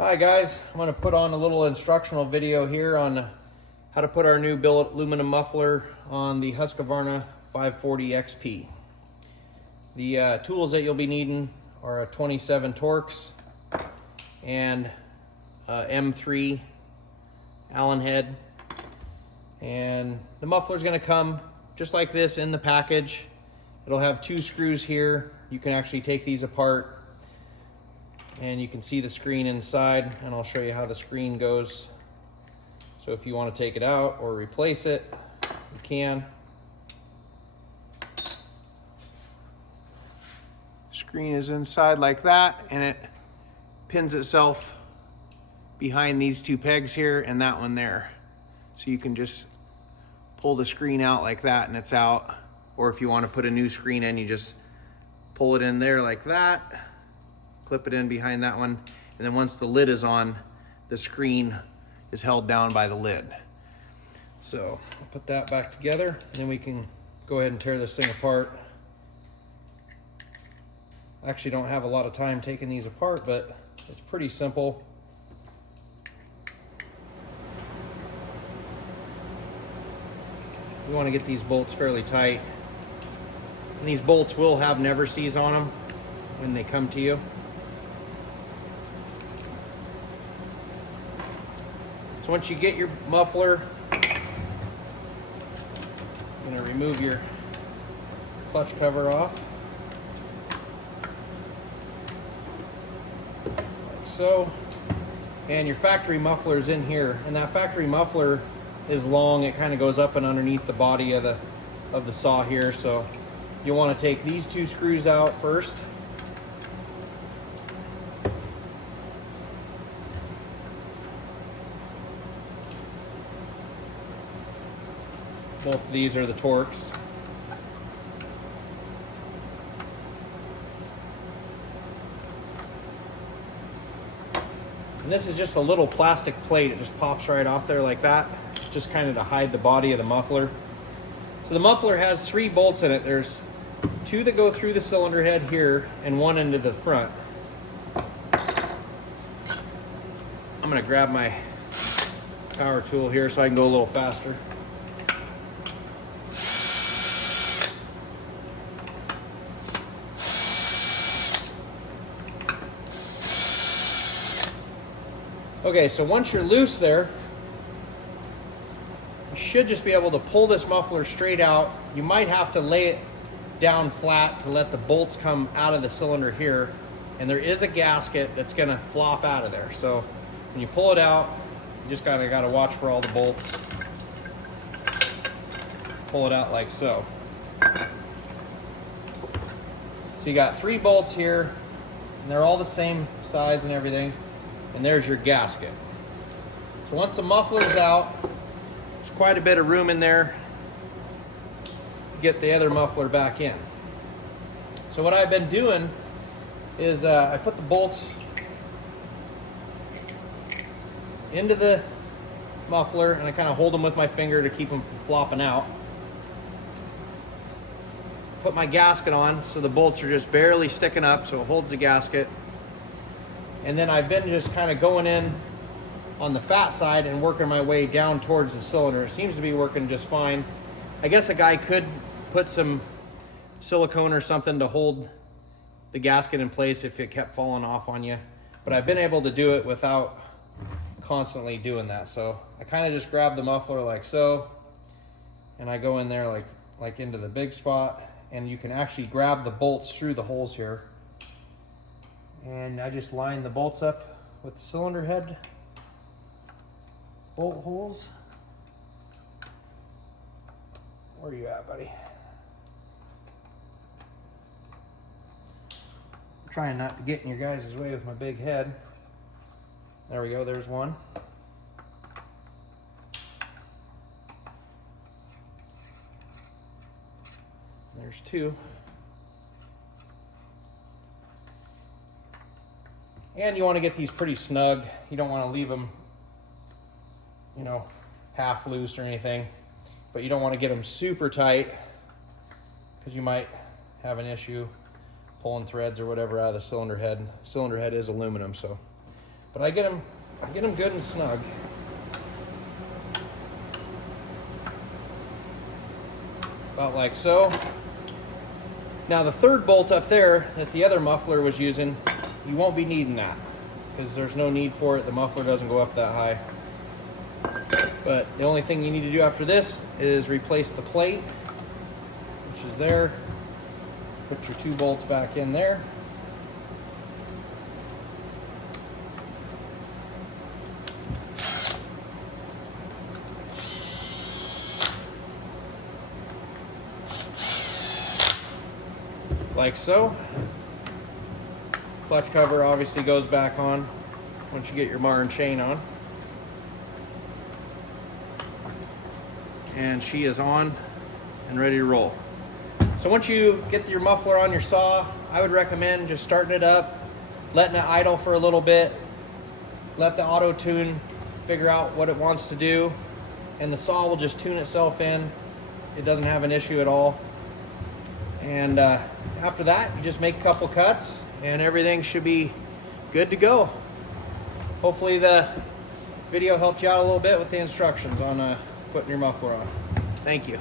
Hi guys, I'm going to put on a little instructional video here on how to put our new billet aluminum muffler on the Husqvarna 540 XP. The tools that you'll be needing are a 27 Torx and M3 Allen head. And the muffler is going to come just like this in the package. It'll have 2 screws here. You can actually take these apart and you can see the screen inside, and I'll show you how the screen goes. So if you want to take it out or replace it, you can. Screen is inside like that, and it pins itself behind these 2 pegs here and that one there. So you can just pull the screen out like that and it's out. Or if you want to put a new screen in, you just pull it in there like that, clip it in behind that one, and then once the lid is on, the screen is held down by the lid. So I'll put that back together, and then we can go ahead and tear this thing apart. I actually don't have a lot of time taking these apart, but it's pretty simple. We want to get these bolts fairly tight. And these bolts will have never sees on them when they come to you. So once you get your muffler, you're going to remove your clutch cover off. Like so. And your factory muffler is in here. And that factory muffler is long. It kind of goes up and underneath the body of the saw here. So you'll want to take these 2 screws out first. Both of these are the Torx. And this is just a little plastic plate. It just pops right off there like that. Just kind of to hide the body of the muffler. So the muffler has 3 bolts in it. There's 2 that go through the cylinder head here and 1 into the front. I'm gonna grab my power tool here so I can go a little faster. Okay, so once you're loose there, you should just be able to pull this muffler straight out. You might have to lay it down flat to let the bolts come out of the cylinder here. And there is a gasket that's gonna flop out of there. So when you pull it out, you just gotta watch for all the bolts. Pull it out like so. So you got 3 bolts here, and they're all the same size and everything. And there's your gasket. So once the muffler's out, there's quite a bit of room in there to get the other muffler back in. So what I've been doing is I put the bolts into the muffler and I kind of hold them with my finger to keep them from flopping out. Put my gasket on so the bolts are just barely sticking up so it holds the gasket. And then I've been just kind of going in on the fat side and working my way down towards the cylinder. It seems to be working just fine. I guess a guy could put some silicone or something to hold the gasket in place if it kept falling off on you. But I've been able to do it without constantly doing that. So I kind of just grab the muffler like so, and I go in there like into the big spot, and you can actually grab the bolts through the holes here. And I just line the bolts up with the cylinder head bolt holes. Where are you at, buddy? I'm trying not to get in your guys' way with my big head. There we go, there's one. There's 2. And you want to get these pretty snug. You don't want to leave them, you know, half loose or anything. But you don't want to get them super tight because you might have an issue pulling threads or whatever out of the cylinder head. Cylinder head is aluminum, so But I get them good and snug. About like so. Now the third bolt up there that the other muffler was using, you won't be needing that because there's no need for it. The muffler doesn't go up that high. But the only thing you need to do after this is replace the plate, which is there. Put your 2 bolts back in there. Like so. Clutch cover obviously goes back on once you get your Martin chain on. And she is on and ready to roll. So once you get your muffler on your saw, I would recommend just starting it up, letting it idle for a little bit, let the auto tune figure out what it wants to do, and the saw will just tune itself in. It doesn't have an issue at all. And after that, you just make a couple cuts and everything should be good to go. Hopefully the video helped you out a little bit with the instructions on putting your muffler on. Thank you.